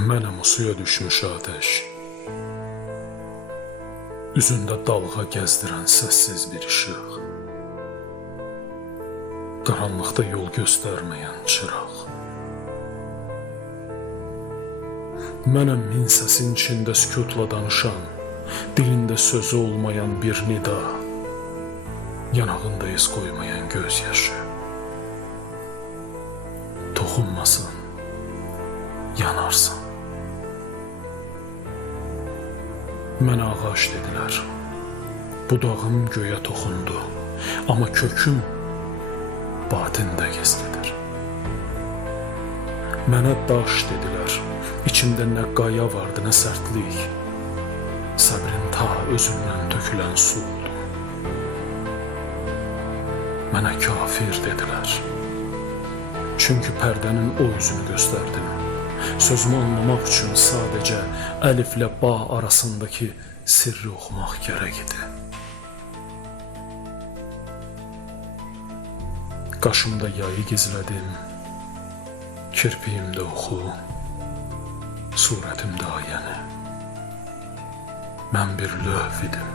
Mənəm o suya düşmüş atəş, üzündə dalğa gəzdirən səssiz bir işıq, qaranlıqda yol göstərməyən çıraq. Mənəm min səsin içində sükutla danışan, dilində sözü olmayan bir nida, yanağında iz qoymayan gözyaşı. Toxunmasın, yanarsan. Mənə ağac dedilər, budağım göyə toxundu, amma köküm batində gizlidir. Mənə daş dedilər, içimdə nə qaya vardı, nə sərtlik, səbrin ta özündən tökülən su oldu. Mənə kafir dedilər, çünki pərdənin o üzünü göstərdim. Sözümü anlamaq üçün sadəcə əliflə ba arasındakı sirri oxumaq gərək idi. Qaşımda yayı gizlədim, kirpiyimdə oxu, surətimdə ayəni. Mən bir lövh idim,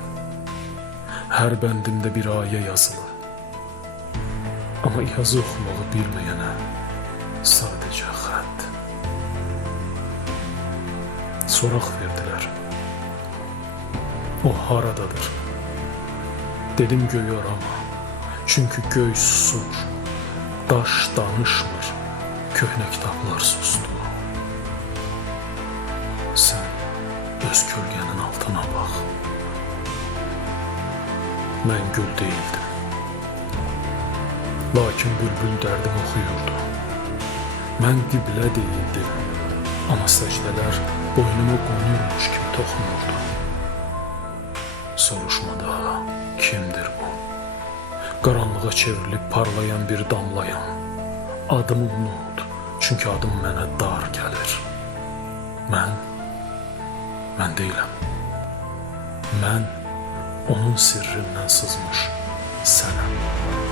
hər bəndimdə bir ayə yazılı. Amma yazı oxumağı bilməyənə sadəcə xətt. Soraq verdilər, o haradadır? Dedim göy arama, çünki göy susur, daş danışmır, köhnə kitablar sustu. Sən öz kölgənin altına bax. Mən gül deyildim, lakin bülbül dərdim oxuyurdu. Mən qiblə deyildim, amma səcdələr boynuma qonurmuş kimi toxunurdu. Soruşma daha, kimdir bu? Qaranlığa çevrilib parlayan bir damlayam. Adımı unut, çünki adım mənə dar gəlir. Mən deyiləm. Mən onun sirrindən sızmış sənəm.